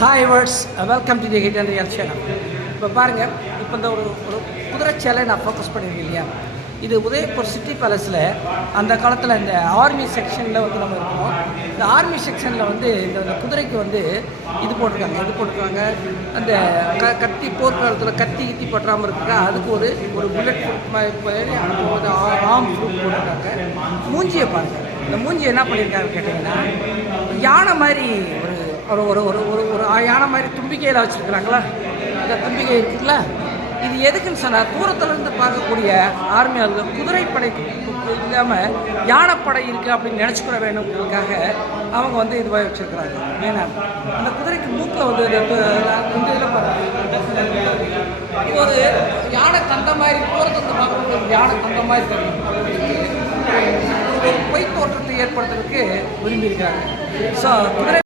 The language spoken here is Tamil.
Hi words welcome to the hit and real channel. இப்போ பாருங்கள், இப்போ இந்த ஒரு குதிரை சேலை நான் ஃபோக்கஸ் பண்ணியிருக்கேன் இல்லையா? இது உதயபூர் சிட்டி பேலஸில் அந்த காலத்தில் இந்த ஆர்மி செக்ஷனில் வந்து நம்ம இருக்கோம். இந்த ஆர்மி செக்ஷனில் வந்து இந்த குதிரைக்கு வந்து இது போட்டிருக்காங்க அந்த கத்தி போர்க்காலத்தில் கத்தி பற்றாமல் இருக்காங்க. அதுக்கு ஒரு புல்லட் ப்ரூஃப் ஆர்ம் ப்ரூஃப் போட்டிருக்காங்க. மூஞ்சியை பாருங்கள், இந்த மூஞ்சி என்ன பண்ணியிருக்காங்க கேட்டிங்கன்னா, யானை மாதிரி ஒரு ஒரு ஒரு ஒரு ஒரு யானை மாதிரி தும்பிக்கையில் வச்சுருக்குறாங்களா? இந்த தும்பிக்கை இருக்குல்ல, இது எதுக்குன்னு சொன்னால், தூரத்துலேருந்து பார்க்கக்கூடிய ஆர்மியாளர்கள் குதிரைப்படை இல்லாமல் யானைப்படை இருக்குது அப்படின்னு நினச்சிக்கூட வேணுங்கிறதுக்காக அவங்க வந்து இதுவாக வச்சுருக்குறாங்க. ஏன்னா அந்த குதிரைக்கு மூக்கில் வந்து இந்த இதில் இது ஒரு யானை தந்த மாதிரி, தூரத்துலேருந்து பார்க்கக்கூடிய யானை தந்த மாதிரி தெரியும். ஒரு பொய் தோற்றத்தை ஏற்படுத்துறதுக்கு விரும்பியிருக்காங்க. ஸோ குதிரை